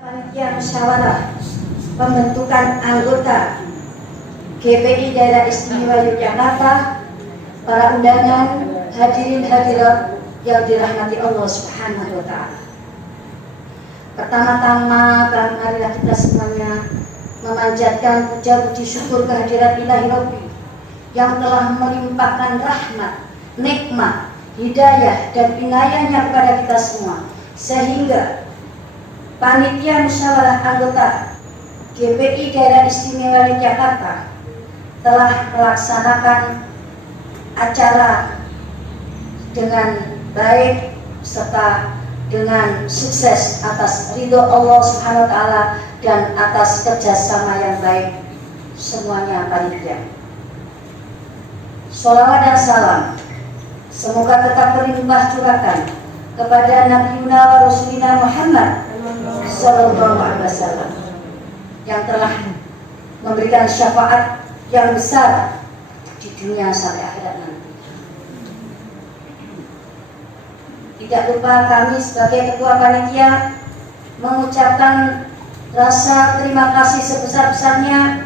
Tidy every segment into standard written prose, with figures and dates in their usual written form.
Panitia musyawarah pembentukan anggota GPI Daerah Istimewa Yogyakarta, para undangan, hadirin hadirat yang dirahmati Allah Subhanahu wa Ta'ala. Pertama-tama, marilah kita semuanya memanjatkan puja puji syukur kehadirat Ilahi Rabbi yang telah melimpahkan rahmat, nikmat, hidayah dan inayahnya kepada kita semua, sehingga Panitia Musyawarah Anggota GPI Daerah Istimewa Yogyakarta telah melaksanakan acara dengan baik serta dengan sukses atas ridho Allah Subhanahu wa Ta'ala dan atas kerjasama yang baik semuanya panitia. Sholawat dan salam semoga tetap berlimpah curahkan kepada Nabi wa Rasulina Muhammad Sallallahu Alaihi Wasallam yang telah memberikan syafaat yang besar di dunia sampai akhirat nanti. Tidak lupa kami sebagai ketua panitia mengucapkan rasa terima kasih sebesar-besarnya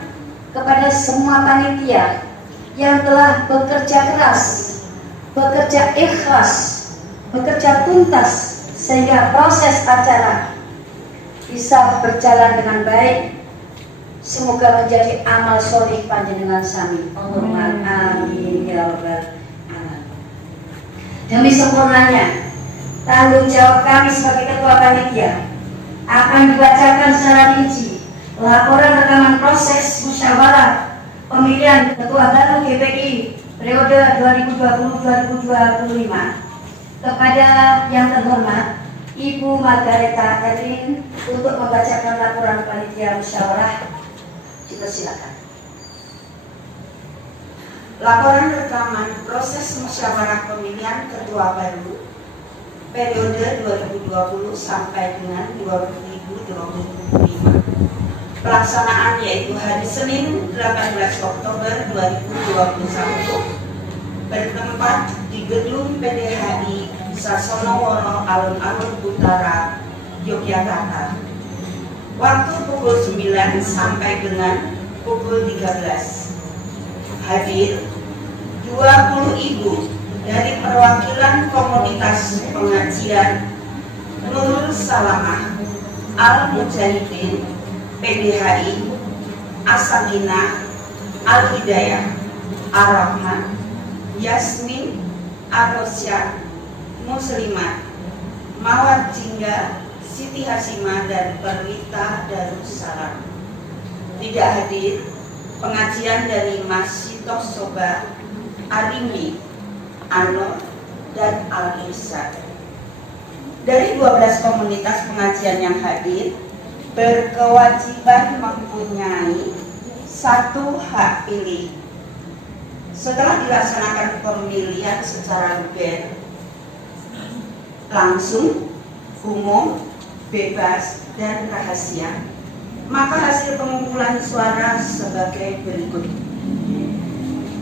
kepada semua panitia yang telah bekerja keras, bekerja ikhlas, bekerja tuntas sehingga proses acara bisa berjalan dengan baik. Semoga menjadi amal soleh panjenengan sami. Allahumma amin ya rabbal alamin. Demi sempurnanya tanggung jawab kami sebagai ketua panitia akan dibacakan secara rinci laporan rekaman proses musyawarah pemilihan ketua baru GPI periode 2020-2025 kepada yang terhormat Ibu Margareta Erlin untuk membacakan laporan panitia musyawarah. Silakan. Laporan rekaman proses musyawarah pemilihan ketua baru periode 2020 sampai dengan 2025. Pelaksanaan yaitu hari Senin 18 Oktober 2021 bertempat di gedung PDHI Sasono-Wono Alun-Alun Utara, Yogyakarta. Waktu pukul 9 sampai dengan pukul 13. Hadir 20 ibu dari perwakilan komunitas pengajian Nurul Salamah, Al-Mujahidin, PDHI, As-Sakinah, Al-Hidayah, Ar-Rahman, Yasmin, Ar-Rosyad, Muslimat, Mawar Jingga, Siti Hasimah dan Perwita Darussalam. Tidak hadir pengajian dari Mas Sito Soba, Arimbi, Anur, dan Al-Irsyad. Dari 12 komunitas pengajian yang hadir berkewajiban mempunyai satu hak pilih. Setelah dilaksanakan pemilihan secara luber, langsung, umum, bebas, dan rahasia, maka hasil pengumpulan suara sebagai berikut.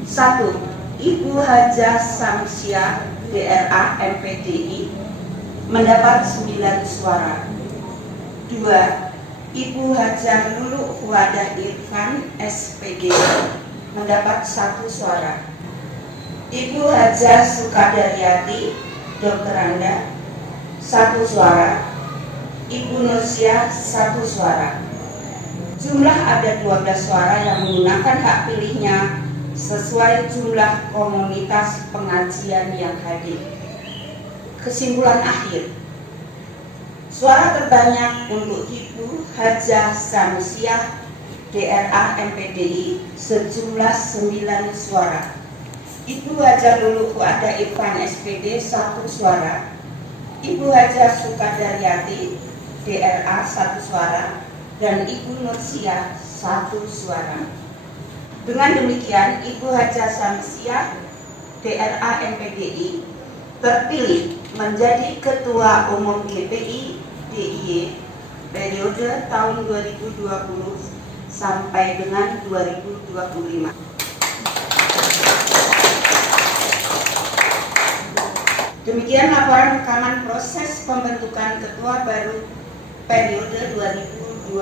1. Ibu Hajah Samsiah DRA MPDI mendapat 9 suara. 2. Ibu Hajah Lulu Fuadah Irfan SPD mendapat 1 suara. Ibu Hajah Sukadariyati Dr. Anda 1 suara. Ibu Nursiah 1 suara. Jumlah ada 12 suara yang menggunakan hak pilihnya sesuai jumlah komunitas pengajian yang hadir. Kesimpulan akhir, suara terbanyak untuk Ibu Hajah Samsiah DRA MPDI sejumlah 9 suara. Ibu Hajah Lulu Fuadah Irfan SPD 1 suara. Ibu Hajah Sukadariyati DRA 1 suara dan Ibu Nursiah 1 suara. Dengan demikian, Ibu Hajah Samsiah DRA MPDI terpilih menjadi Ketua Umum GPI DIY periode tahun 2020 sampai dengan 2025. Demikian laporan rekaman proses pembentukan ketua baru periode 2020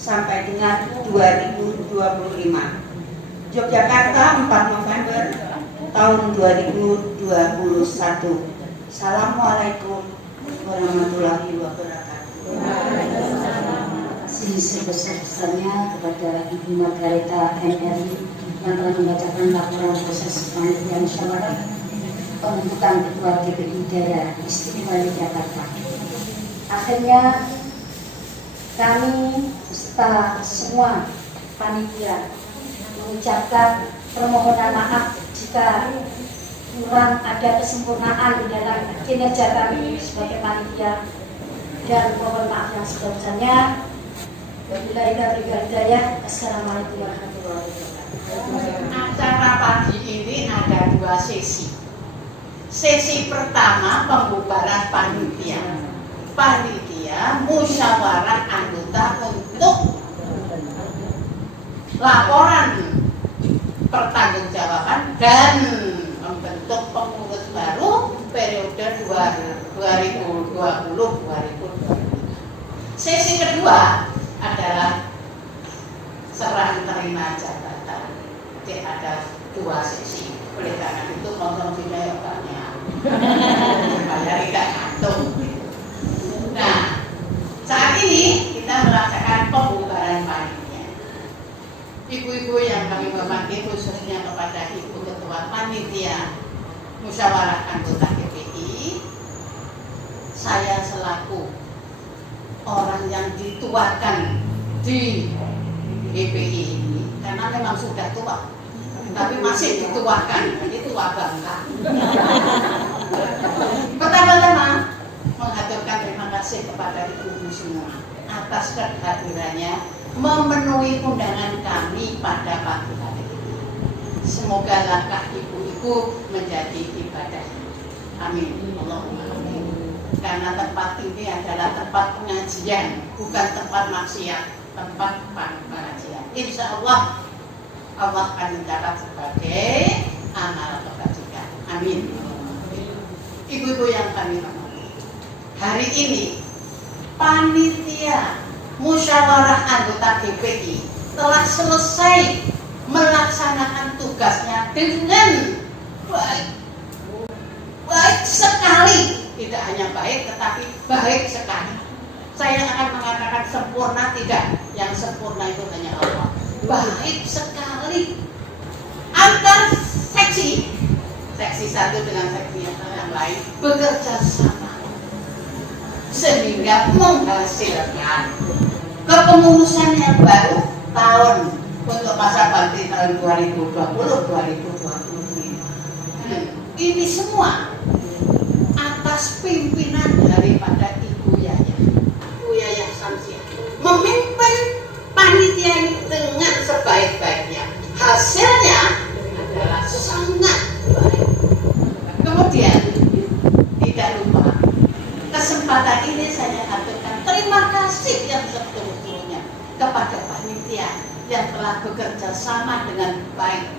sampai dengan 2025. Yogyakarta 4 November tahun 2021. Assalamualaikum warahmatullahi wabarakatuh. Terima kasih sebesar-besarnya kepada Ibu Margareta MRI yang telah membacakan laporan proses panitia musyawarah pembentukan Ketua DPI Daerah Istimewa Yogyakarta. Akhirnya kami beserta semua panitia mengucapkan permohonan maaf jika kurang ada kesempurnaan di dalam kinerja kami sebagai panitia, dan mohon maaf yang sebesar-besarnya. Wabillahi taufiq wal hidayah. Assalamualaikum warahmatullahi wabarakatuh. Acara pagi ini ada 2 sesi. Sesi pertama pembubaran panitia. Panitia musyawarah anggota untuk laporan pertanggungjawaban dan membentuk pengurus baru periode 2020-2023. Sesi kedua adalah serah terima jabatan. Jadi ada 2 sesi. Oleh karena itu konsumsinya yang banyak supaya tidak ngantuk. Nah, saat ini kita melaksanakan pembubaran panitia. Ibu-ibu yang kami hormati, khususnya kepada Ibu Ketua Panitia Musyawarah Anggota DPI, saya selaku orang yang dituakan di DPI ini, karena memang sudah tua, tapi masih dituakan, jadi tua bangka. Pertama-tama mengaturkan terima kasih kepada ibu-ibu semua atas kehadirannya memenuhi undangan kami pada pagi hari ini. Semoga langkah ibu-ibu menjadi ibadah. Amin. Allahumma amin. Karena tempat ini adalah tempat pengajian, bukan tempat maksiat, tempat pengajian. Insya Allah Allah akan mencatat sebagai amal kebajikan. Amin. Ibu-ibu yang kami hormati, hari ini panitia musyawarah anggota DPI telah selesai melaksanakan tugasnya dengan baik sekali. Tidak hanya baik, tetapi baik sekali. Saya akan mengatakan sempurna tidak, yang sempurna itu hanya Allah. Baik sekali. Antar seksi satu dengan seksi yang lain bekerja sama sehingga menghasilkan kepengurusan yang baru tahun untuk masa bakti tahun 2020-2025. Ini semua atas pimpinan daripada Ibu Yayah Samsiah, memimpin panitia ini dengan sebaik-baiknya. Hasilnya adalah sangat baik. Kemudian tidak lupa, kesempatan ini saya aturkan terima kasih yang seterusnya kepada panitia yang telah bekerja sama dengan baik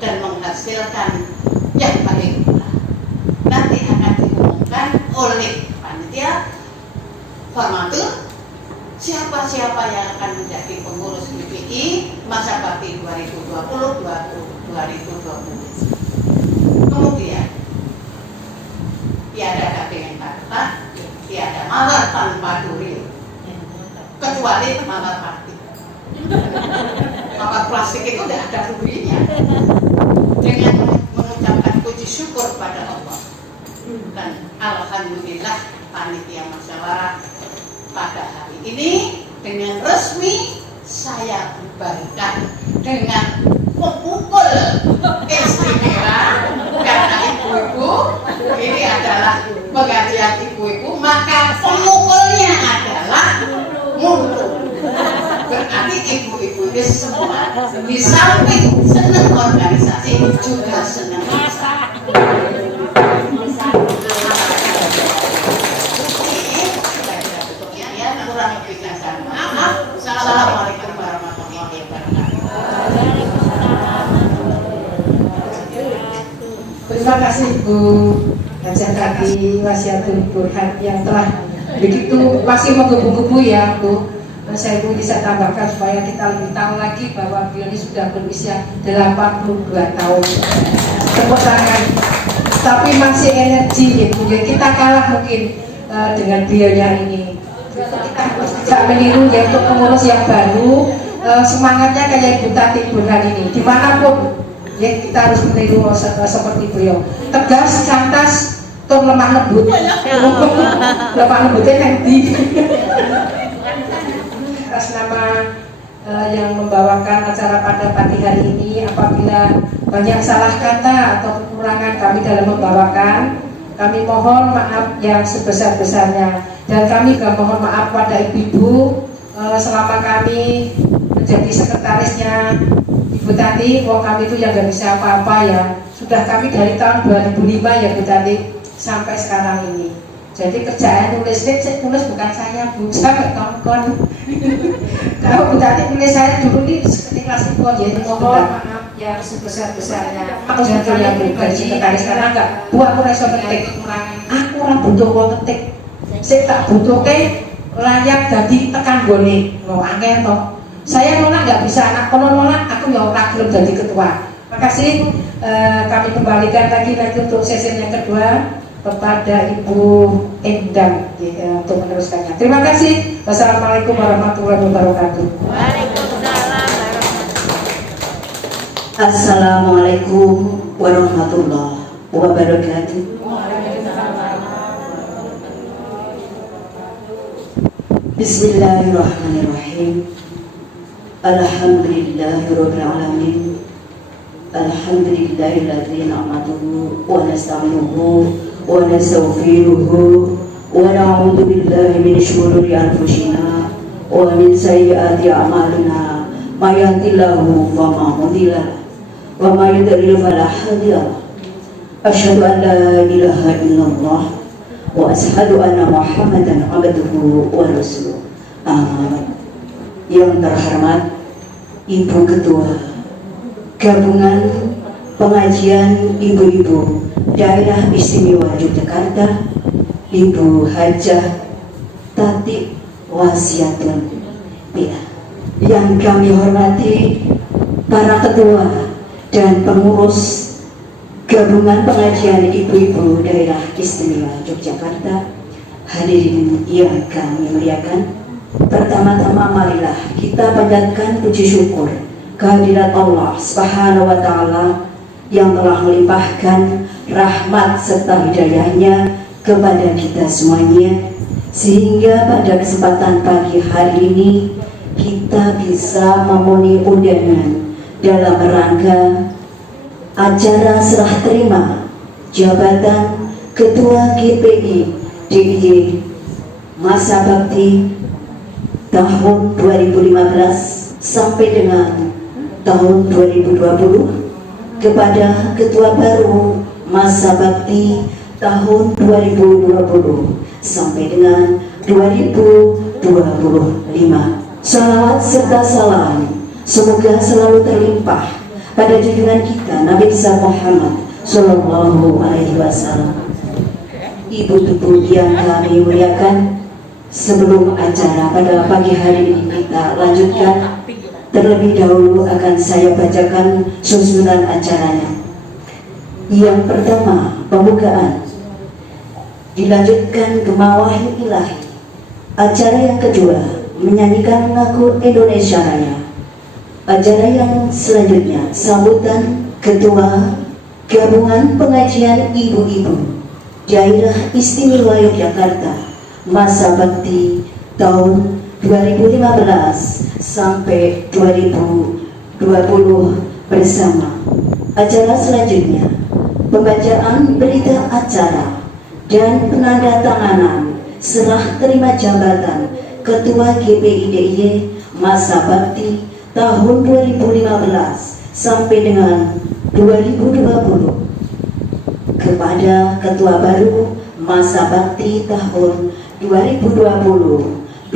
dan menghasilkan yang paling murah. Nanti akan diumumkan oleh panitia formatur siapa-siapa yang akan menjadi pengurus DPI masa bakti 2020-2025. Kemudian tiada kata kata, tiada malar tanpa duri, kecuali malar plastik. Malar plastik itu tidak ada durinya. Dengan mengucapkan puji syukur pada Allah dan alhamdulillah panitia musyawarah pada hari ini dengan resmi saya bubarkan dengan memukul istimewa, karena ibu-ibu ini adalah pengajian ibu-ibu, maka pemukulnya adalah mundur. Berarti ibu-ibu ini semua di samping senang organisasi juga senang masak. Kurang lebihnya saya maaf. Assalamualaikum warahmatullahi wabarakatuh. Terima kasih Bu Hajah Kaki Wasiatul Burhan yang telah Begitu masih menggebu-gebu ya Bu, saya pun bisa tambahkan supaya kita lebih tahu lagi bahwa beliau ini sudah berusia 82 tahun. Tepuk tangan. Tapi masih energi gitu. Ya, kita kalah mungkin dengan beliaunya ini. Kita harus tidak meniru ya untuk pengurus yang baru. Semangatnya kayak Ibu Tati Burhan ini. Dimanapun ya kita harus meniru seperti beliau. Tegas, santas, toh lemah lembut. Lemah lembutnya nanti. Atas nama yang membawakan acara pada pagi hari ini, apabila banyak salah kata atau kekurangan kami dalam membawakan, kami mohon maaf yang sebesar-besarnya, dan kami juga mohon maaf pada ibu-ibu selama kami menjadi sekretarisnya Ibu Tati. Kami itu yang gak bisa apa-apa ya, sudah kami dari tahun 2005 ya Bu Tati sampai sekarang ini. Jadi kerjaan nulis bukan saya Bu, saya kawan-kawan. Kalau Bu Tati nulis saya dulu ini kelas itu, jadi mohon maaf yang sebesar-besarnya. Aku sebetulnya bukan sekretaris karena enggak, Bu aku rasa ketik, aku ora butuh kok ketik. Saya tak butuh ke layak jadi tekan gone, mau angin toh. Saya nolak nggak bisa, anak kono nolak, aku ya ora gelem jadi ketua. Makasih, kami kembalikan lagi nanti untuk sesi yang kedua kepada Ibu Endang untuk meneruskannya. Terima kasih. Wassalamualaikum warahmatullahi wabarakatuh. Assalamualaikum warahmatullahi wabarakatuh. Bismillahirrahmanirrahim. Alhamdulillahirabbil alamin. Alhamdulillahilladzi na'maduhu wa nasta'inuhu wa nastaghfiruhu wa na'udzu billahi min shururi anfusina wa min sayyiati a'malina. May yahdihillahu fala mudilla lahu wa may yudlil fala hadiya lahu. Asyhadu an la ilaha illallah wa asyhadu anna Muhammadan abduhu wa rasuluh. Amin. Yang terhormat Ibu Ketua Gabungan Pengajian Ibu-Ibu Daerah Istimewa Yogyakarta, Ibu Hajah Tati Wasiatun Bila. Yang kami hormati para ketua dan pengurus Gabungan Pengajian Ibu-Ibu Daerah Istimewa Yogyakarta, hadirin yang kami muliakan. Pertama-tama marilah kita panjatkan puji syukur kehadirat Allah Subhanahu wa Ta'ala yang telah melimpahkan rahmat serta hidayahnya kepada kita semuanya, sehingga pada kesempatan pagi hari ini kita bisa memenuhi undangan dalam rangka acara serah terima jabatan Ketua GPI DIY masa bakti tahun 2015 sampai dengan tahun 2020 kepada Ketua baru masa bakti tahun 2020 sampai dengan 2025. Salawat serta salam semoga selalu terlimpah pada junjungan kita Nabi besar Muhammad Sallallahu Alaihi Wasallam. Ibu-ibu yang kami muliakan, sebelum acara pada pagi hari ini kita lanjutkan, terlebih dahulu akan saya bacakan susunan acaranya. Yang pertama, pembukaan, dilanjutkan Gema Wahyu Ilahi. Acara yang kedua, menyanyikan lagu Indonesia Raya. Acara yang selanjutnya, sambutan Ketua Gabungan Pengajian Ibu-Ibu Daerah Istimewa Yogyakarta masa bakti tahun 2015 sampai 2020 bersama. Acara selanjutnya, pembacaan berita acara dan penandatanganan serah terima jabatan Ketua GPI DIY masa bakti tahun 2015 sampai dengan 2020 kepada Ketua baru masa bakti tahun 2020-2025.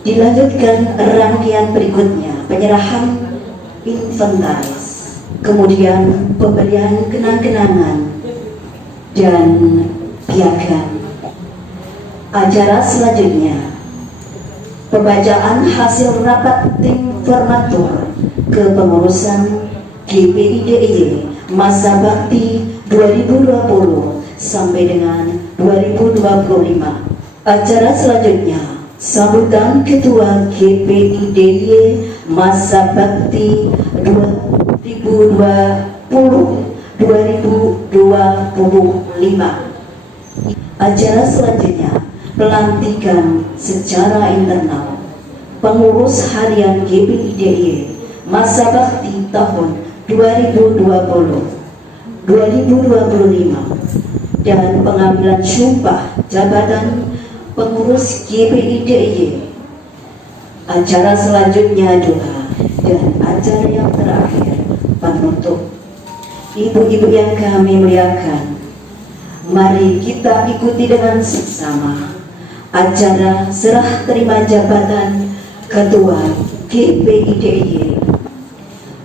Dilanjutkan rangkaian berikutnya, penyerahan inventaris, kemudian pemberian kenang-kenangan dan piagam. Acara selanjutnya, pembacaan hasil rapat tim formatur kepengurusan GPIDIY masa bakti 2020 sampai dengan 2025. Acara selanjutnya, sambutan Ketua GPIDIY masa bakti 2020-2025. Acara selanjutnya, pelantikan secara internal pengurus harian GPIDIY masa bakti tahun 2020-2025 dan pengambilan sumpah jabatan pengurus GPIDIY. Acara selanjutnya doa dan acara yang terakhir penutup. Ibu-ibu yang kami muliakan, mari kita ikuti dengan seksama acara serah terima jabatan Ketua GPIDIY.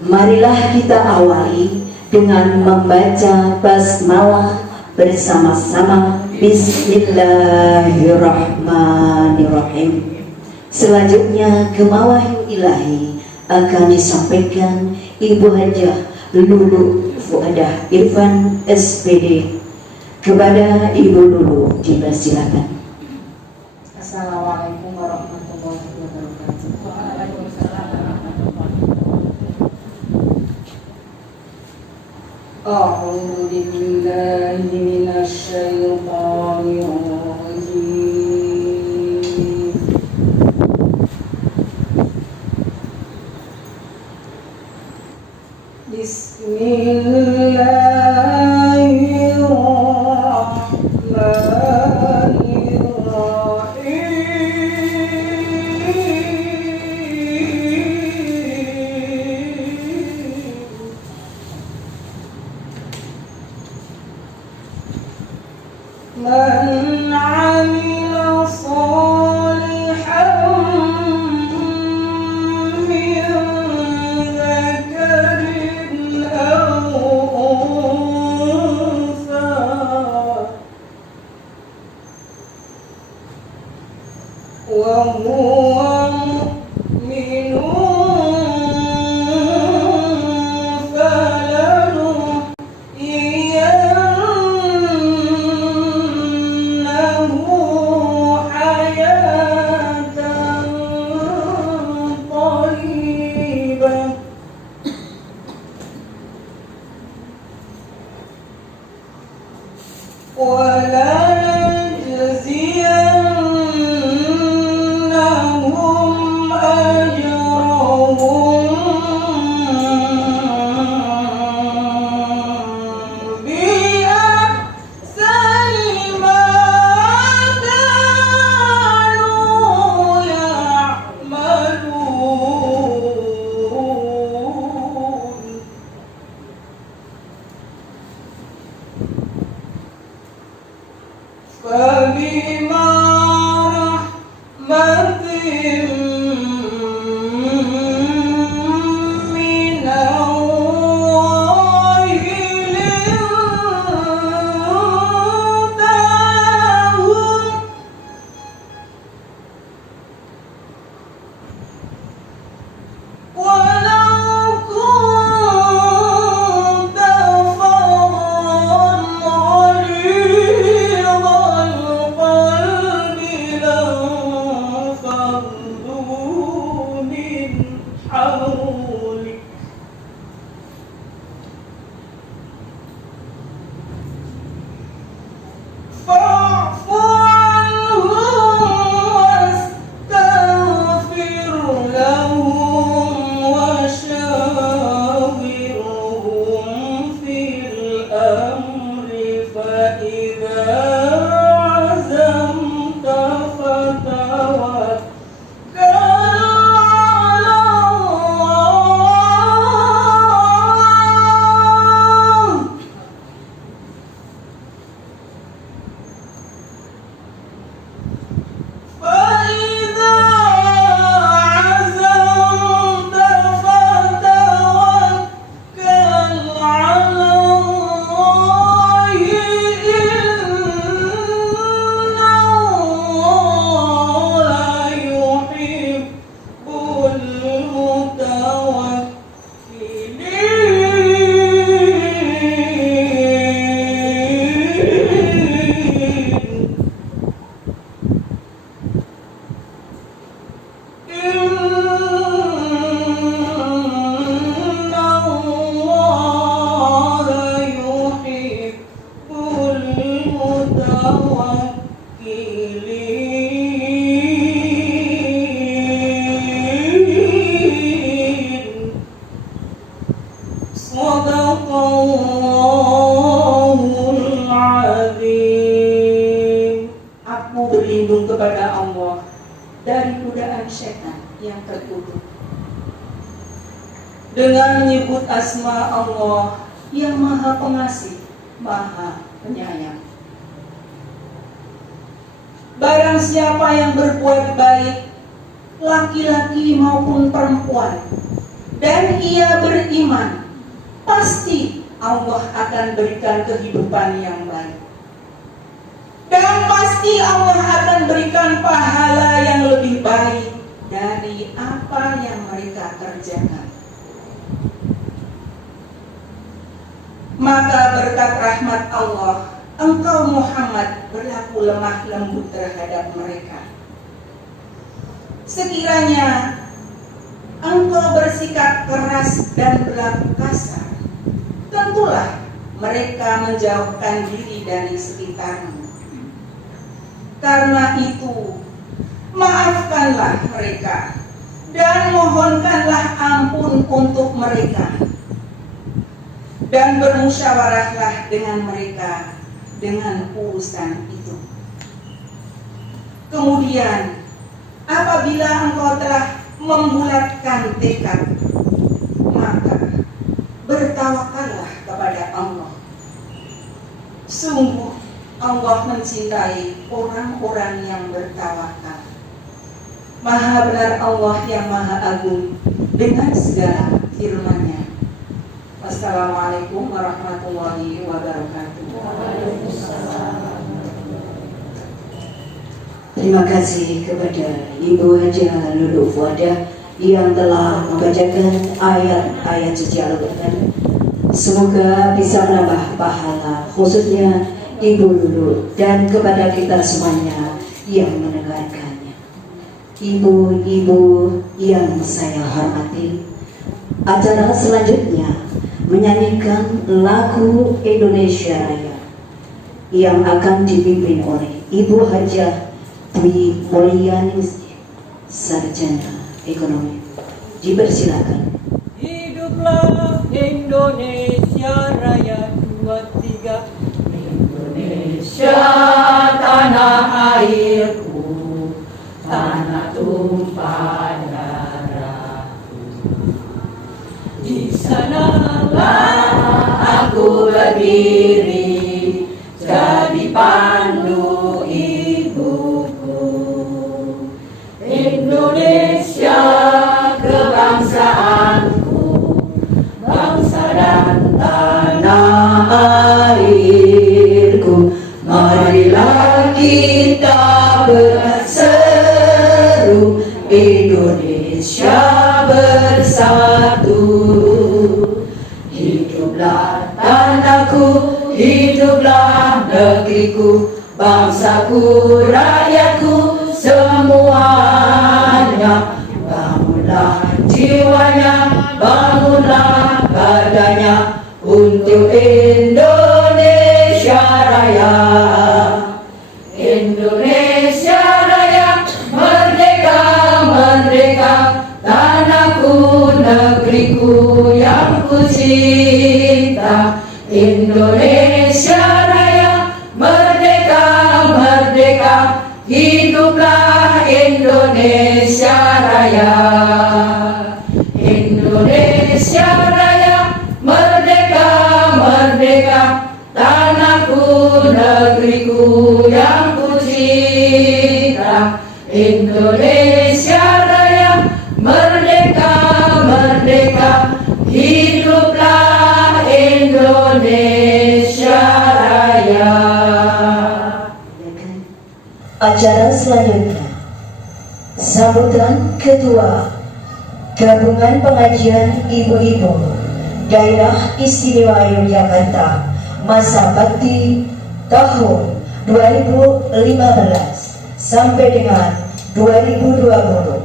Marilah kita awali dengan membaca basmalah bersama-sama. Bismillahirrahmanirrahim. Selanjutnya Gema Wahyu Ilahi akan disampaikan Ibu Hajah Lulu Fuadah Irfan SPD. Kepada Ibu Lulu dipersilakan. Assalamualaikum warahmatullahi wabarakatuh. A'udzu billahi minasy syaithanir rajim. Man 'amila shalihan min dzakarin aw untha wa huwa mu'minun falanuhyiyannahu hayatan thayyibah وَلَنَجْزِيَنَّهُمْ أَجْرَهُمْ بِأَحْسَنِ مَا كَانُوا يَعْمَلُونَ. Sadaqallahul azim. Aku berlindung kepada Allah dari godaan setan yang terkutuk dengan menyebut asma Allah yang Maha Pengasih, Maha Penyayang. Barang siapa yang berbuat baik, laki-laki maupun perempuan, dan ia beriman, pasti Allah akan berikan kehidupan yang baik. Dan pasti Allah akan berikan pahala yang lebih baik dari apa yang mereka kerjakan. Maka berkat rahmat Allah, engkau Muhammad berlaku lemah lembut terhadap mereka. Sekiranya engkau bersikap keras dan berlaku kasar, tentulah mereka menjauhkan diri dari sekitarmu. Karena itu, maafkanlah mereka dan mohonkanlah ampun untuk mereka, dan bermusyawarahlah dengan mereka dengan urusan itu. Kemudian, apabila engkau telah membulatkan tekad, maka bertawakallah kepada Allah. Sungguh Allah mencintai orang-orang yang bertawakal. Maha benar Allah yang Maha Agung dengan segala firman-Nya. Wassalamualaikum warahmatullahi wabarakatuh. Terima kasih kepada Ibu Haja Lulu Fuadah yang telah membacakan ayat-ayat suci Al-Quran. Semoga bisa menambah pahala, khususnya Ibu Lulu dan kepada kita semuanya yang mendengarkannya. Ibu-ibu yang saya hormati, acara selanjutnya menyanyikan lagu Indonesia Raya yang akan dipimpin oleh Ibu Hajah Dwi Mulyani, Sarjana Ekonomi. Dipersilakan. Hiduplah Indonesia Raya 23. Indonesia tanah airku, tanah tumpah darahku. Di sanalah aku berdiri, jadi pandu ibuku. Indonesia kebangsaanku, bangsa dan tanah airku. Marilah kita berseru, Indonesia bersatu. Hiduplah tanahku, hiduplah negeriku, bangsaku, rakyatku, semuanya. Bangunlah jiwanya, bangunlah badannya untuk Indonesia Raya. Indonesia Raya, merdeka, merdeka, tanahku, negeriku yang ku cinta. Indonesia Raya, merdeka, merdeka, hiduplah Indonesia Raya. Indonesia Raya, merdeka, merdeka, tanahku, negeriku yang ku cinta. Indonesia Raya, merdeka, merdeka, hiduplah Indonesia Raya. Acara selanjutnya, sambutan Ketua Gabungan Pengajian Ibu-Ibu Daerah Istimewa Yogyakarta masa bakti tahun 2015 sampai dengan 2020,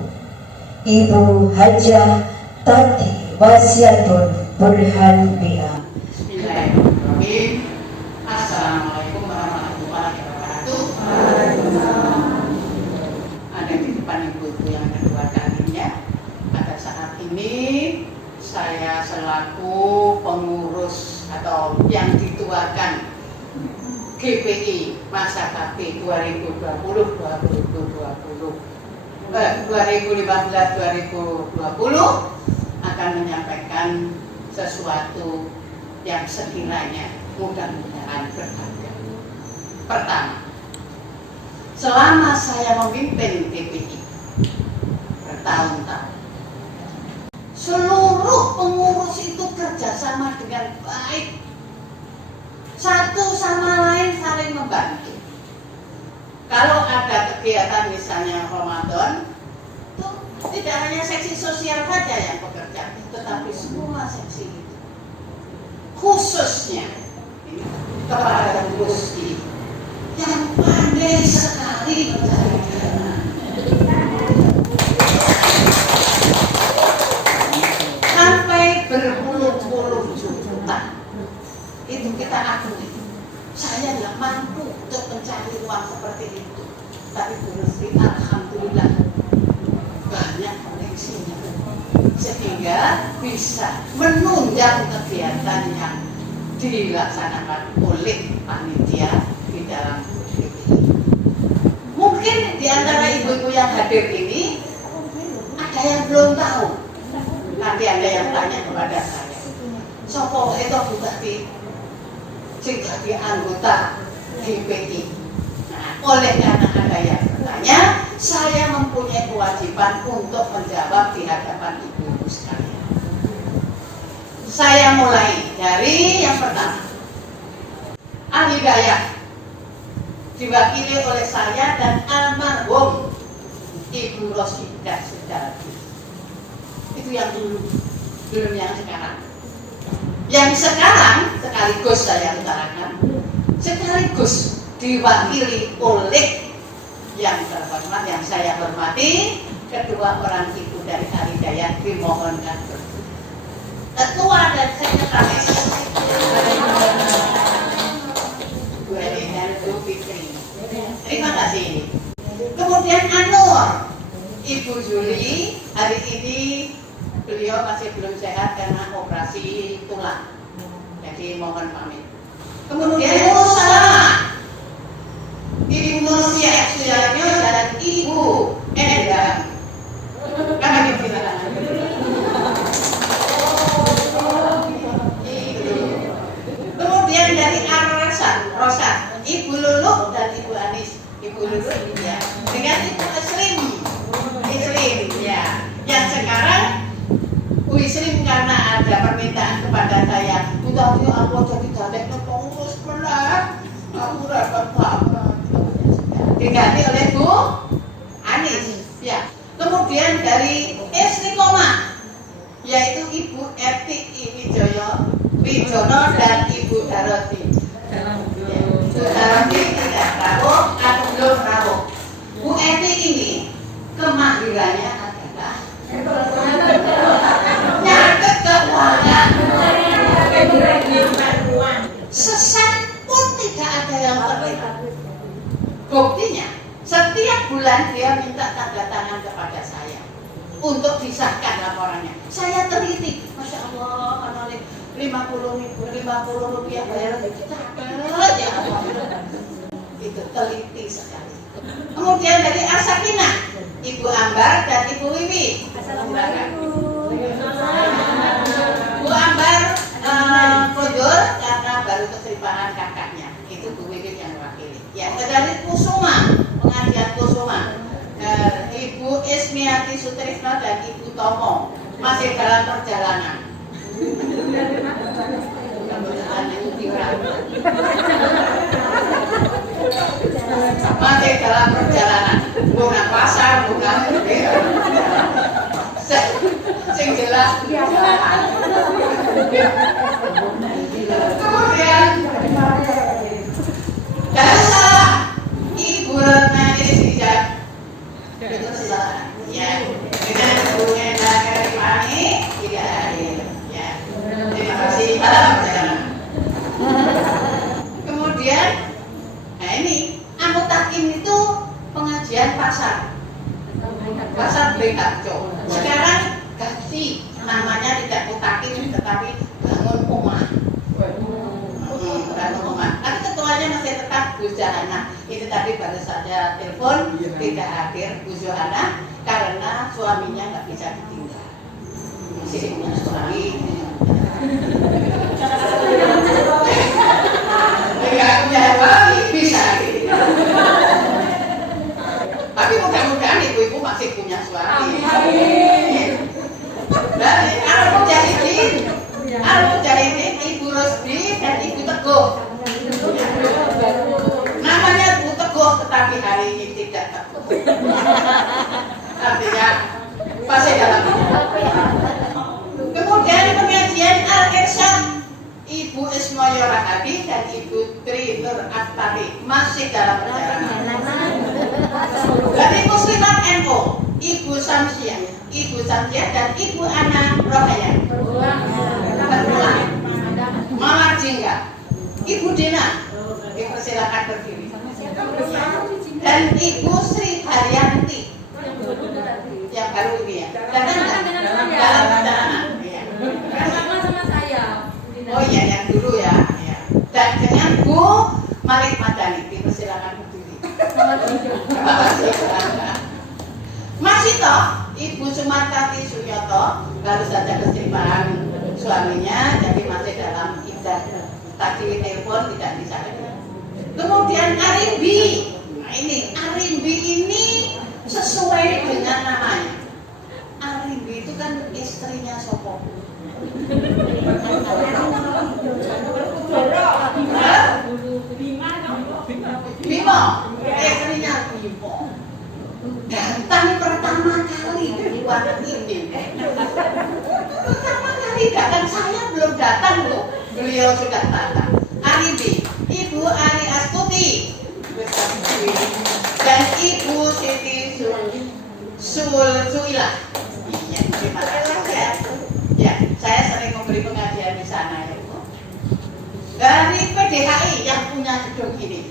Ibu Hajah Tati Wasiatun Burhan Bia. Bismillahirrahmanirrahim. Assalamualaikum warahmatullahi wabarakatuh. Ada di depan ibu yang kedua kalinya. Pada saat ini saya selaku pengurus yang dituakan GPI masa KP 2015-2020 akan menyampaikan sesuatu yang sekiranya mudah-mudahan berharga. Pertama, selama saya memimpin GPI bertahun-tahun, seluruh pengurus itu kerjasama dengan baik, satu sama lain saling membantu. Kalau ada kegiatan misalnya Ramadan, itu tidak hanya seksi sosial saja yang bekerja, tetapi semua seksi itu. Khususnya kepada Gusti yang pandai sekali mencari dana. Sampai berpuluh-puluh juta. Itu kita akui. Saya nggak mampu untuk mencari uang seperti itu. Tapi Gusti alhamdulillah banyak koneksinya, sehingga bisa menunjang kegiatan yang dilaksanakan oleh panitia di dalam GPI. Mungkin di antara ibu-ibu yang hadir ini ada yang belum tahu. Nanti ada yang tanya kepada saya, sopo itu sudah di anggota GPI. Nah, oleh karena ada yang bertanya, saya mempunyai kewajiban untuk menjawab di hadapan ibu-ibu sekalian. Saya mulai dari yang pertama, ahli daya diwakili oleh saya dan almarhum Ibu Rosidah Sudardi. Itu yang dulu, belum yang sekarang. Yang sekarang sekaligus saya utarakan, sekaligus diwakili oleh yang terhormat, yang saya hormati, kedua orang ibu dari ahli daya, dimohonkan berdiri. Ketua dan sekretaris Bu Edi dan Bu Fitri. Terima kasih. Kemudian Anur, Ibu Juli, hari ini beliau masih belum sehat karena operasi tulang, jadi mohon pamit. Kemudian Ibu Salah, Ibu Nursia Suyaryo dan Ibu Endra. Kami dipersilakan. Kemudian dari Rosa, Ibu Lulu dan Ibu Anis. Ibu Lulu ya, dengan Ibu Islim ya. Yang sekarang Bu Islim karena ada permintaan kepada saya, udah aku jadi dalek pengurus benar, aku dapat banget. Diganti oleh Bu Anis ya. Kemudian dari Istiqomah, yaitu Ibu Eti Wijono dan Ibu Daroti. Bu Daroti tidak rawuh atau belum rawuh. Bu Eti ini kemahirannya adalah nyatet keuangan. Sesat pun tidak ada yang terlihat. Buktinya, setiap bulan dia minta tanda tangan kepada saya untuk disahkan laporannya. Saya teliti, Masya Allah, karena 50 rupiah bayar ya Allah. Itu teliti sekali. Kemudian dari Asakina, Ibu Ambar dan Ibu Wiwi. Bu Ambar mundur karena baru keteripaan kakaknya. Itu Bu Wiwi yang mewakili. Ya, dari Kusuma, pengajian Kusuma, Ibu Ismiati Sutrisno dan Ibu Tomo masih dalam perjalanan. Masih dalam perjalanan, bukan pasar, bukan sing jelas. Kemudian jasa Ibu Retna Isijat itu silakan ya, dengan Bu Enda Keripani tidak hadir ya. Terima kasih dalam perjalanan. Kemudian, nah ini Amutakim itu pengajian pasar Beringharjo. Sekarang ganti namanya, tidak Mutakim tetapi bangun pun tidak hadir Bu Johana karena suaminya nggak bisa ditinggal. Masih punya suami. Nggak punya suami bisa. Tapi mudah-mudahan ibu-ibu masih punya suami. Dan Al-Mujahidin, Ibu Rosdi dan Ibu Teguh. Namanya Bu Teguh tetapi hari ini tidak teguh. Artinya masih dalam. Kemudian pengajian Al-Irsyad, Ibu Ismoyo Rahadi dan Ibu Tri Nur Aftari masih dalam perjalanan. Dari Muslimat NU, Ibu Samsiah dan Ibu Ana Rohaya. Mama Jingga, Ibu Dina, dipersilakan berdiri. Dan Ibu Sri Haryanti, yang baru ini ya. Dalam perjalanan. Sama saya. Oh iya, yang dulu ya. Dan dengan Bu Marik Madani, dipersilakan berdiri. Terima kasih. Masih toh, Ibu Sumartati Suryoto baru saja keterima suaminya, jadi masih dalam iddah. Tadi telepon tidak bisa. Kemudian Arimbi. Nah ini Arimbi ini sesuai dengan namanya. Arimbi itu kan istrinya Sopo. Bimo, istrinya Bimo. Datang pertama kali di warung ini. Pertama kali datang, saya belum datang loh. Beliau sudah datang. Arimbi, Ibu Ari Astuti dan Ibu Siti Suilah. Iya, terima kasih ya. Ya, saya sering memberi pengajian di sana ya Bu. Dari PDHI yang punya gedung ini.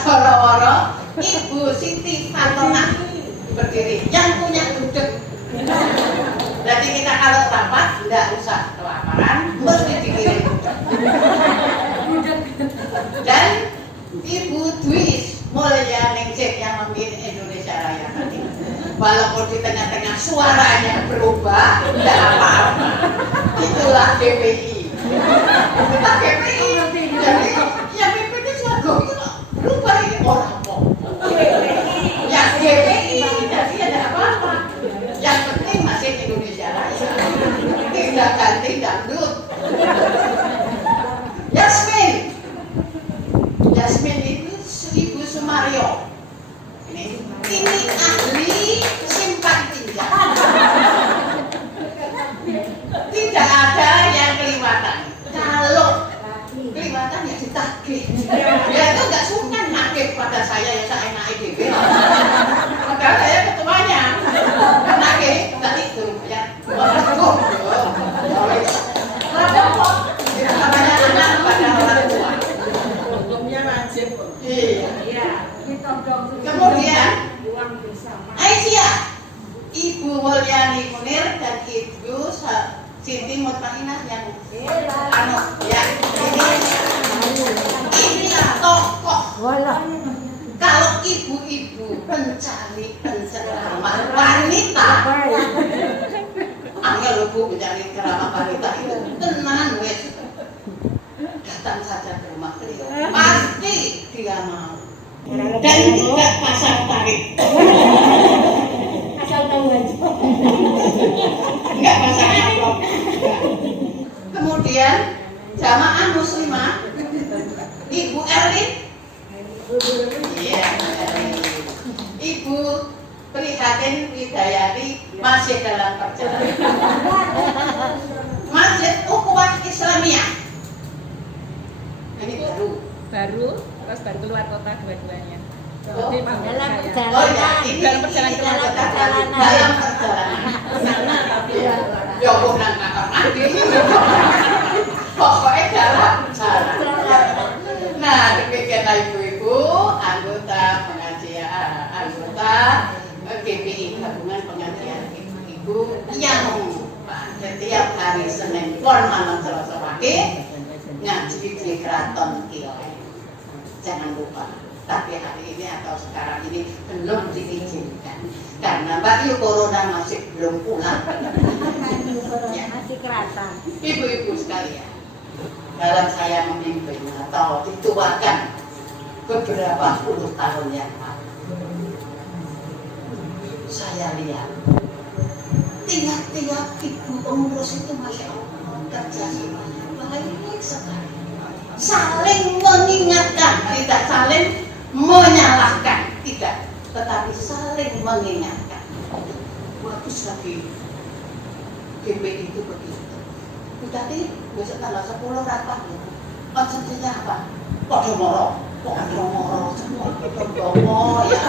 Soro-woro, Ibu Siti Fatona berdiri yang punya gudeg. Jadi kita kalau rapat tidak usah kelaparan, mesti dikirim gudeg. Dan Ibu Dwi Mulyaningsih yang memimpin Indonesia Raya tadi. Walaupun di tengah-tengah suaranya berubah, tidak apa-apa. Itulah GPI. Kita GPI. Jadi yang memimpin suatu itu berubah ini orang kok. Yang GPI jadi ada apa-apa. Yang penting masih Indonesia Raya. Tidak ganti dangdut. Yasmin itu Ibu Sumario. Ini ahli simpan pinjam. Tidak ada yang kelewatan. Kalau kelewatan ya ditagih. Ya itu nggak suka nagih pada saya yang saya naik DP. Padahal saya ketuanya. Nagih tadi itu ya. Namanya anak pada orang tua. Hukumnya wajib. Iya. Kemudian Aisyah, Ibu Mulyani Munir dan Ibu Siti Mutmainah yang ya ini tokoh. Kalau ibu-ibu pencari penceramah wanita, angel Bu mencari ceramah wanita itu tenan wes. Datang saja ke rumah beliau, pasti dia mau. Dan tidak pasang tarik. Asal tahu aja. Enggak pasang amplop. Kemudian jamaah muslimah Ibu Erlin. Iya, Ibu Prihatin Widayati masih dalam perjalanan. Masjid Ukhuwah Islamiyah. Ini baru terus baru keluar kota dua-duanya. Oh, Jadi dalam saya. perjalanan. oh ya, ini Dalam perjalanan keluar kota. dalam perjalanan. Sana tapi ya. Ya bukan kamar mandi. Pokoknya dalam jalan. Nah, demikianlah ibu-ibu anggota pengajian, anggota GPI Gabungan Pengajian Ibu-ibu yang setiap hari Senin pon malam Selasa pagi ngaji di Keraton Kiai. Jangan lupa Tapi hari ini atau sekarang ini belum diizinkan karena Mbak Yu Corona masih belum pulang. Ya. Masih kerasa. Ibu-ibu sekalian, dalam saya memimpin atau dituakan beberapa puluh tahun yang lalu, saya lihat tiap-tiap ibu pengurus itu Masya Allah kerja baik sekali, saling mengingatkan, tidak saling menyalahkan, tidak, tetapi saling mengingatkan. Bagus lagi GPI itu begitu. Tadi besok tanggal 10 rapat loh. Konsumsinya apa? Podo moro semua gowo ya.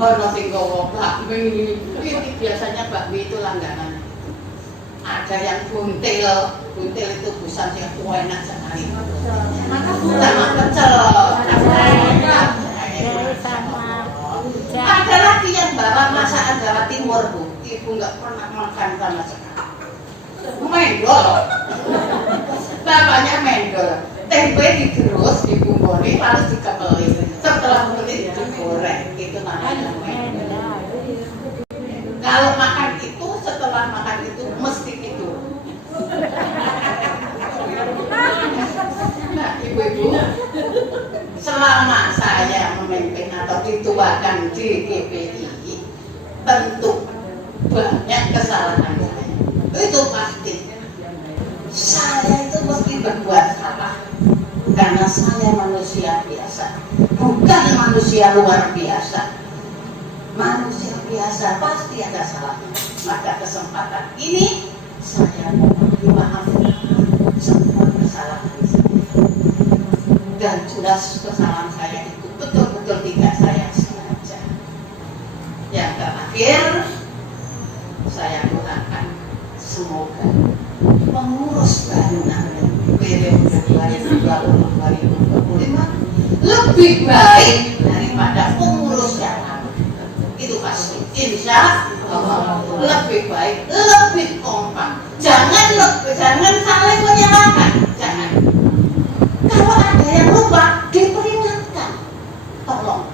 Ono sing gowo bakmi. Ini biasanya bakmi itu langganan. Ada yang buntil itu busan yang enak sekali. Sama pecel. Ada lagi yang bawa masakan Jawa Timur, Bu. Ibu nggak pernah makan sama sekali. Mendol. Bapaknya mendol. Tempe digerus, dibumburi, lalu dikepeli. Setelah kepeli digoreng. Itu namanya mendol. Kalau makan itu, setelah makan itu mesti tidur. Nah, ibu-ibu, selama saya memimpin atau dituakan di GPI, tentu banyak kesalahan saya. Itu pasti. Saya itu mesti berbuat salah karena saya manusia biasa, bukan manusia luar biasa. Manusia biasa pasti ada salahnya. Maka kesempatan ini saya mohon maaf semua kesalahan saya. Dan jelas kesalahan saya itu betul-betul tidak saya sengaja. Yang terakhir, saya doakan semoga pengurus baru nanti periode 2020-2025 lebih baik daripada pengurus yang lalu. Itu pasti. Insya Allah lebih baik, lebih kompak. Jangan saling menyalahkan. Jangan. Kalau ada yang lupa, diperingatkan. Tolong,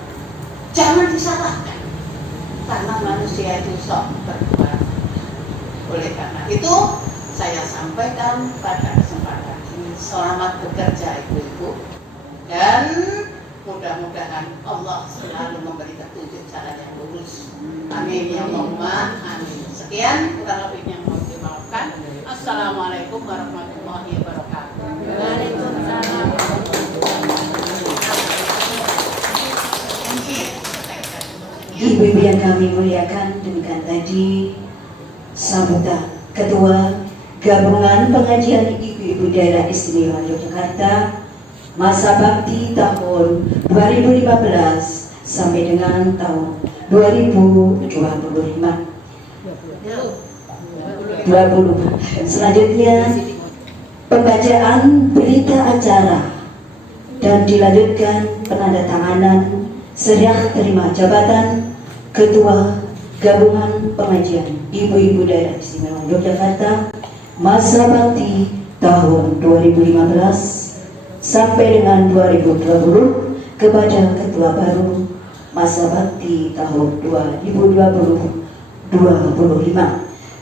jangan disalahkan. Karena manusia itu sok berbuat. Oleh karena itu, saya sampaikan pada kesempatan ini, selamat bekerja ibu-ibu. Dan mudah-mudahan Allah selalu memberi petunjuk cara yang lurus. Amin ya Allahumma amin. Sekian kurang lebihnya mohon dimaafkan. Assalamualaikum warahmatullahi wabarakatuh. Waalaikumsalam. Ibu-ibu yang kami muliakan, demikian tadi sambutan Ketua Gabungan Pengajian Ibu-Ibu Daerah Istimewa Yogyakarta masa bakti tahun 2015 sampai dengan tahun 2025. Selanjutnya pembacaan berita acara dan dilanjutkan penandatanganan serah terima jabatan Ketua Gabungan Pengajian Ibu-Ibu Daerah Istimewa Yogyakarta masa bakti tahun 2015 sampai dengan 2020 kepada Ketua baru masa bakti tahun 2020-2025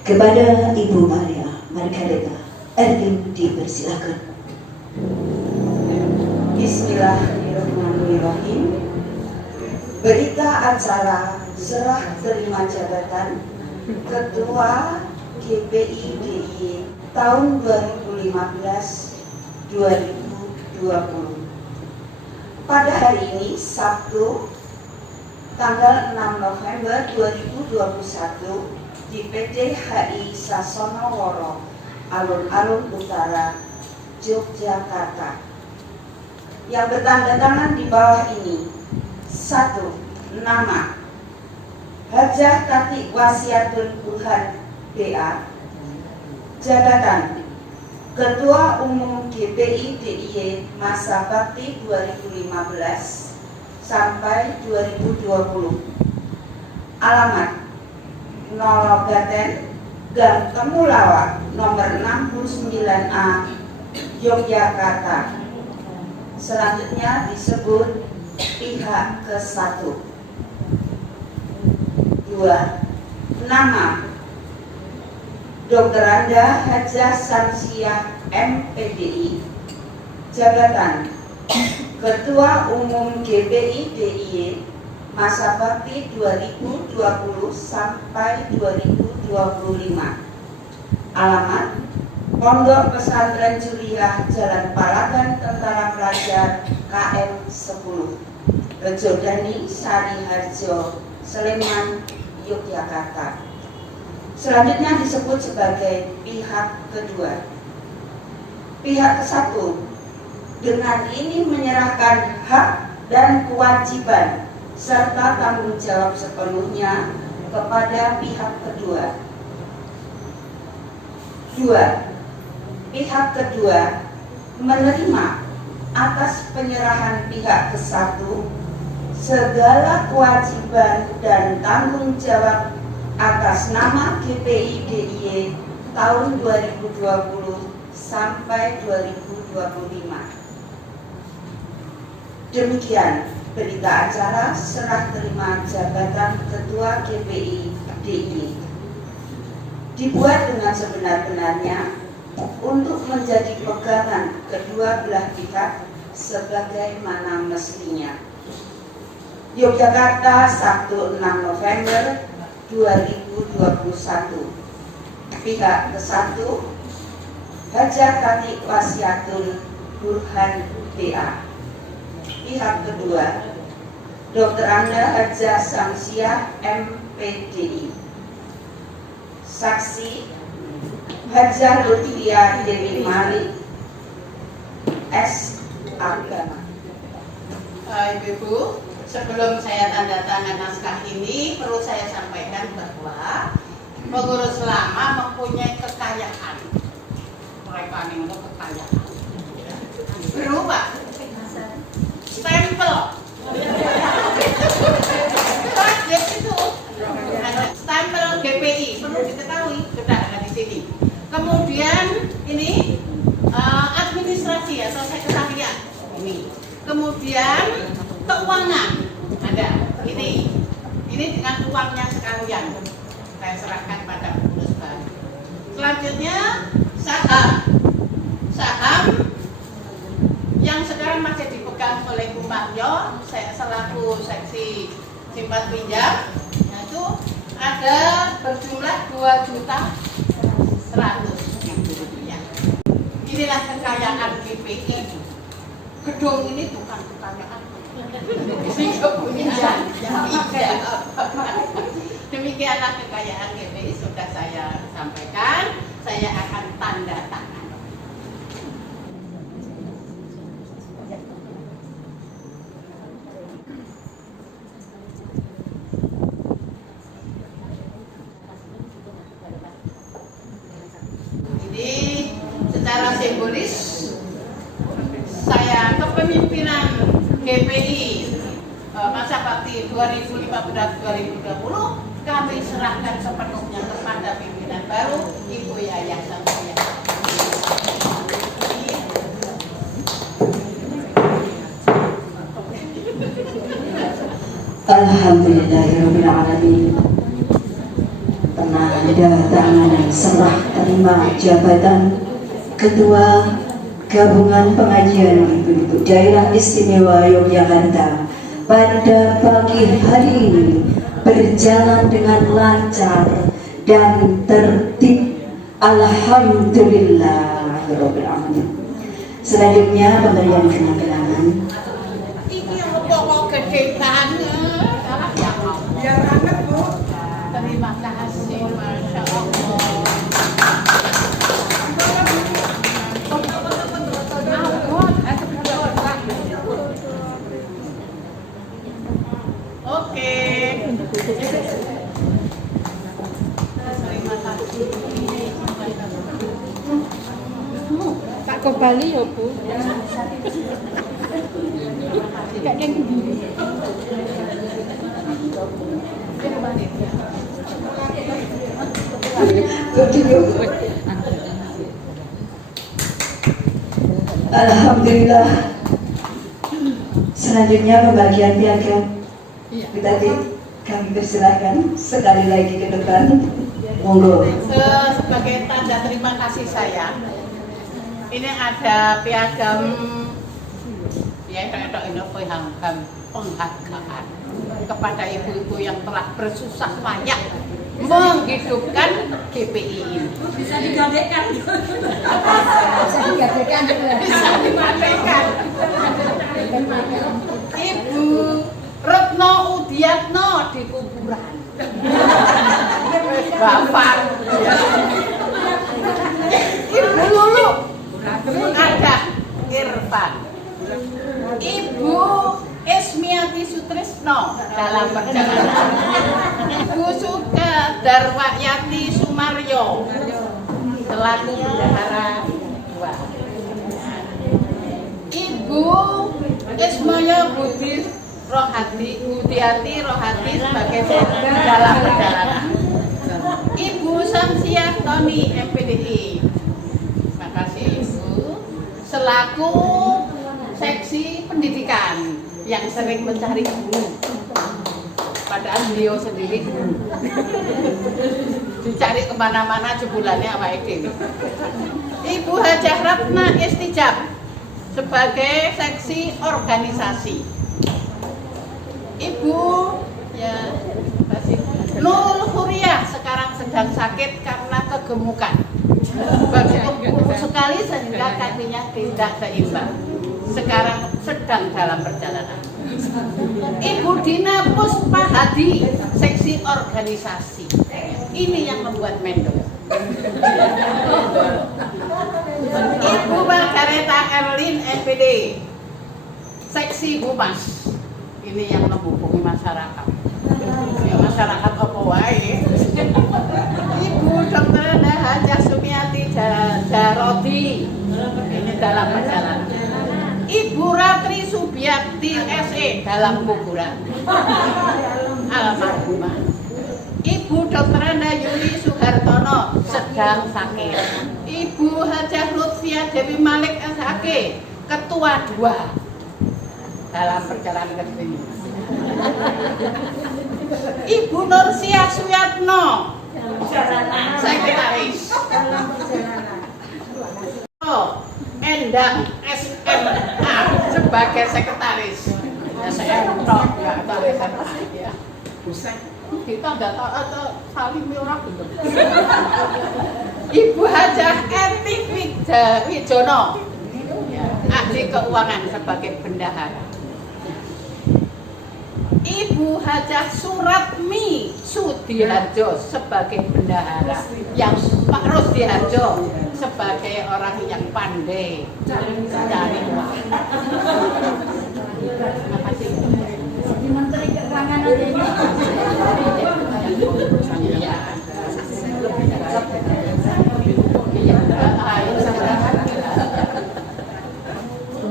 kepada Ibu Maria Margareta Erwin dipersilakan. Bismillahirrahmanirrahim. Berita acara serah terima jabatan Ketua GPI DIY tahun 2015-2020. Pada hari ini Sabtu tanggal 6 November 2021 di PT HI Sasono Woro, Alun-Alun Utara, Yogyakarta. Yang bertanda tangan di bawah ini: 1. Nama Hajah Tati Wasiatul Burhan BA. Jabatan Ketua Umum GPI DIY masa bakti 2015 sampai 2020. Alamat Nologaten, Gang Temulawak, nomor 69A, Yogyakarta. Selanjutnya disebut pihak ke-1. 2. Nama Dr. Anda Hajah Samsiah MPDI. Jabatan Ketua Umum GPI DIY masa bakti 2020 sampai 2025. Alamat Pondok Pesantren Juliah, Jalan Palagan, Tentara Pelajar, KM 10, Rejodani, Sariharjo, Sleman, Yogyakarta. Selanjutnya disebut sebagai pihak kedua. Pihak ke-1 dengan ini menyerahkan hak dan kewajiban serta tanggung jawab sepenuhnya kepada pihak kedua. 2. Pihak kedua menerima atas penyerahan pihak ke-1 segala kewajiban dan tanggung jawab atas nama GPI DIY tahun 2020 sampai 2025. Demikian berita acara serah terima jabatan Ketua GPI DIY. Dibuat dengan sebenar-benarnya untuk menjadi pegangan kedua belah pihak sebagaimana mestinya. Yogyakarta, Sabtu 6 November 2021. Pihak ke-1 Hajah Khatib Wasiatul Burhan DA. Pihak kedua Dr. Anda Hajah Samsiah MPDI. Saksi Hajah Lutfia Dewi Malik S. Agama. Ibu-ibu, sebelum saya tanda tangan naskah ini, perlu saya sampaikan bahwa pengurus lama mempunyai kekayaan. Mereka ini untuk kekayaan berupa stempel. Project itu ada stempel GPI, perlu diketahui, sudah ada di sini. Kemudian ini administrasi atau sekretariat ini. Kemudian keuangan ada ini dengan uangnya sekalian saya serahkan pada pengurus baru. Selanjutnya saham yang sekarang masih dipegang oleh Bu Mahyo, saya selaku seksi simpan pinjam, itu ada berjumlah 2.100.000 rupiah. Inilah kekayaan GPI. Gedung ini bukan kekayaan, ini kepunyaan. Demikianlah kekayaan GPI sudah saya sampaikan. Saya akan tanda tangan. Ini secara simbolis saya kepemimpinan GPI masa bakti 2015-2020 kami serahkan sepenuhnya kepada pimpinan baru Ibu Yayah Samsiah. Alhamdulillahirabbil alamin. Penanda tanganan serah terima jabatan Ketua Gabungan Pengajian Ibu-Ibu Daerah Istimewa Yogyakarta pada pagi hari ini berjalan dengan lancar dan tertib. Alhamdulillahirabbil alamin. Selanjutnya pemberian kenang-kenangan. Ini yang pokok gede banget. Biar anak Bu. Terima kasih, Masya Allah. Oke. Terima kasih. Tak ke Bali ya Bu. Gak ada yang diri. Alhamdulillah, Selanjutnya pembagian piagam. Tadi kami persilakan sekali lagi ke depan. Monggo. Sebagai tanda terima kasih saya, ini ada piagam penghargaan kepada ibu-ibu yang telah bersusah payah menghidupkan GPI ini. Bisa digadaikan. Bisa digadaikan. Ibu Retno Udiatno di kuburan. Bapak. Ibu Lulu ada Irfan. Ibu Esmiati Sutrisno dalam perjalanan. Ibu Suka Darwakyati Sumaryo selaku bendahara 2. Ibu Ismaya Budi Udiati Rohati sebagai dalam perjalanan. Ibu Samsiah Toni MPDI. Terima kasih Ibu. Selaku seksi pendidikan yang sering mencari guru. Padahal beliau sendiri dicari kemana-mana jebulannya awake dhewe. Ibu Hajah Ratna Istijab sebagai seksi organisasi. Ibu Nurul Huriyah sekarang sedang sakit karena kegemukan. Berkumpul sekali sehingga kakinya tidak seimbang. Sekarang sedang dalam perjalanan. Ibu Dina Puspahadi, seksi organisasi. Ini yang membuat mendung. Ibu Margareta Erlin MPD, seksi Humas. Ini yang menghubungi masyarakat. Ya, masyarakat apa wae. Ibu Dr. Hajah Sumiati Jarodi, ini dalam perjalanan. Ibu Ratri Subiakti SE dalam kuburan. Almarhumah. Ibu Dr. Yuli Suhartono sedang sakit. Ibu Hajah Lutfia Dewi Malik SHG, ketua 2 dalam perjalanan ke sini. Ibu Nursia Suyatno, sekretaris. Endang SMA sebagai sekretaris. SMA ya, atau SMA ya. Kita nggak tahu atau saling orang gitu. Ibu Hajah Eti Wijono, ahli keuangan sebagai bendahara. Ibu Hajah Suratmi Sudiharjo sebagai bendahara, yang Pak Rusdiharjo sebagai orang yang pandai cari uang. Terima kasih. Di Menteri Keuangan aja ini.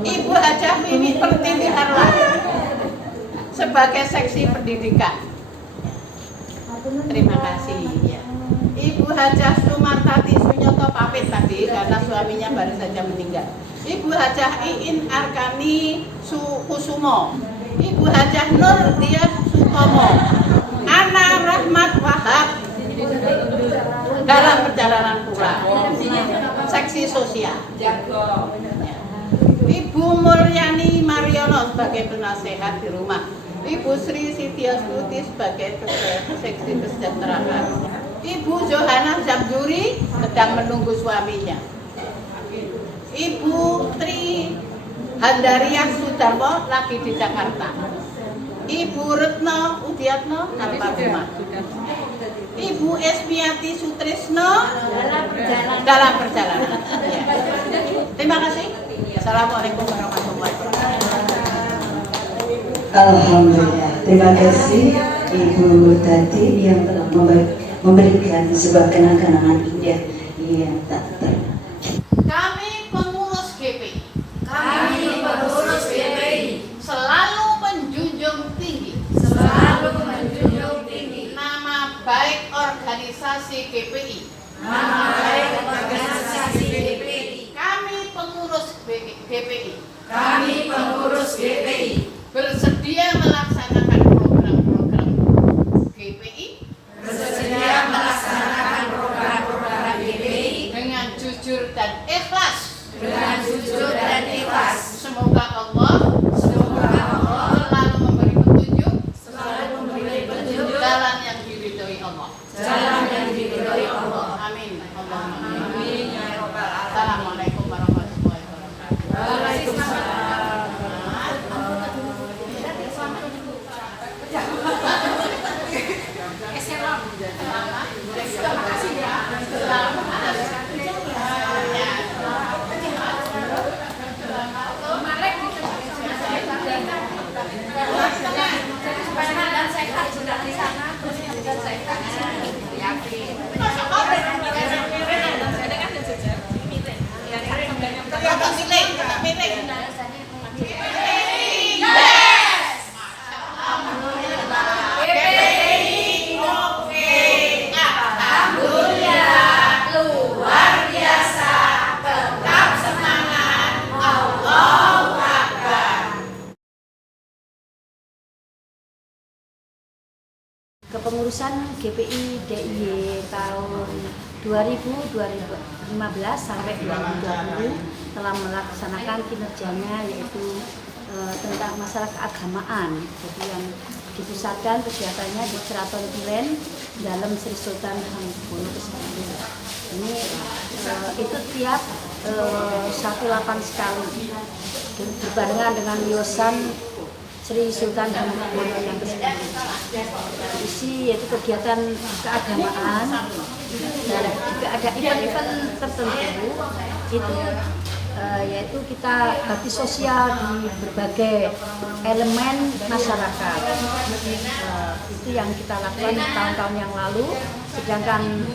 Ibu Hajah Mimi Pertiwi Harla sebagai seksi pendidikan. Terima kasih ya. Ibu Hajah Sumartati Sunyoto pamit tadi karena suaminya baru saja meninggal. Ibu Hajah Iin Arkani Kusumo, Ibu Hajah Nur Dias Sutomo, Ana Rahmat Wahab dalam perjalanan pulang, seksi sosial. Ibu Mulyani Mariono sebagai penasehat di rumah. Ibu Sri Sitiastuti sebagai seksi kesejahteraan. Ibu Johanna Zabduri sedang menunggu suaminya. Ibu Tri Handariah Sudarmo lagi di Jakarta. Ibu Retno Udiatno almarhumah. Ibu Esmiati Sutrisno dalam perjalanan. Ya. Terima kasih. Assalamualaikum warahmatullahi wabarakatuh. Alhamdulillah. Terima kasih Ibu Tati yang telah memberikan sebuah kenang-kenangan indah yang tak pernah. Kami pengurus GPI. Kami pengurus GPI Selalu menjunjung tinggi. selalu menjunjung tinggi Nama baik organisasi GPI. nama baik organisasi GPI. Kami pengurus GPI Kami pengurus GPI bersedia melaksanakan program-program GPI dengan jujur dan ikhlas. Semoga Allah selalu memberi petunjuk jalan yang diridhoi Allah. Amin. Allahumma amin. Assalamualaikum warahmatullahi wabarakatuh. Kepengurusan GPI DIY tahun 2015 sampai 2020 telah melaksanakan kinerjanya yaitu tentang masalah keagamaan. Jadi yang dipusatkan kegiatannya di Keraton Ilen dalam Sri Sultan Hamengkubuwono X. Ini itu tiap 18 sekali berbarengan dengan Yosan Sri Sultan Hamengkubuwono yang ke-10. Isi yaitu kegiatan keagamaan dan juga ada event-event tertentu itu yaitu kita bakti sosial di berbagai elemen masyarakat. Itu yang kita lakukan tahun-tahun yang lalu. Sedangkan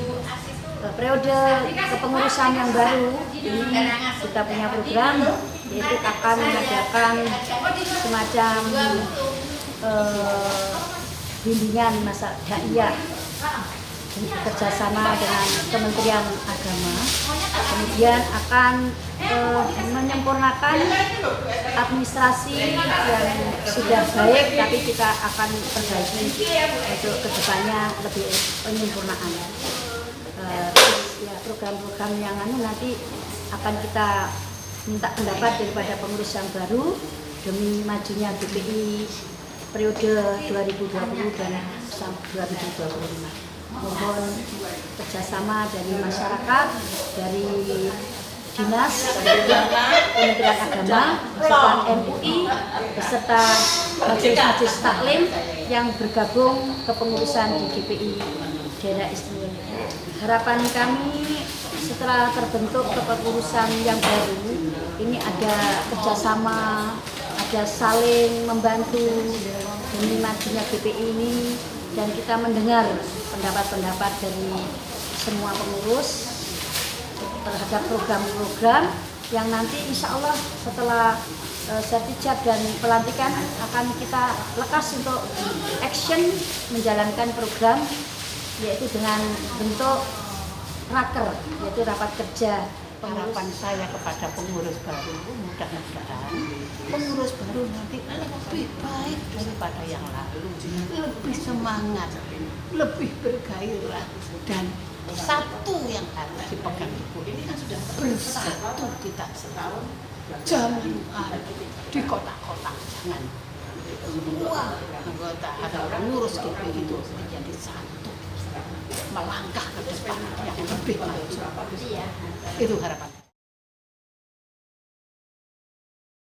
periode kepengurusan yang baru ini kita punya program yaitu akan mengadakan semacam bimbingan masa dakwah bekerjasama dengan Kementerian Agama. Kemudian akan menyempurnakan administrasi yang sudah baik, tapi kita akan perbaiki untuk kedepannya lebih penyempurnaan. Program-program yang nanti akan kita minta pendapat daripada pengurus yang baru demi majunya GPI periode 2020 dan 2025. Mohon kerjasama dari masyarakat, dari Dinas Kementerian Agama, beserta MUI, beserta majelis-majelis taklim yang bergabung kepengurusan di GPI Daerah Istimewa. Harapan kami setelah terbentuk kepengurusan yang baru ini ada kerjasama, ada saling membantu demi majunya GPI ini, dan kita mendengar pendapat-pendapat dari semua pengurus terhadap program-program yang nanti insya Allah setelah sertijab dan pelantikan akan kita lekas untuk action menjalankan program, yaitu dengan bentuk raker, yaitu rapat kerja. Harapan saya kepada pengurus baru, mudah-mudahan pengurus baru nanti lebih baik daripada yang lalu, lebih semangat, lebih bergairah, dan satu yang harus dipegang Ibu ini kan sudah bersatu kita selalu. Jangan di kota-kota, jangan semua anggota atau pengurus GPI itu menjadi satu, melangkah ke depan yang lebih maju. Itu harapan.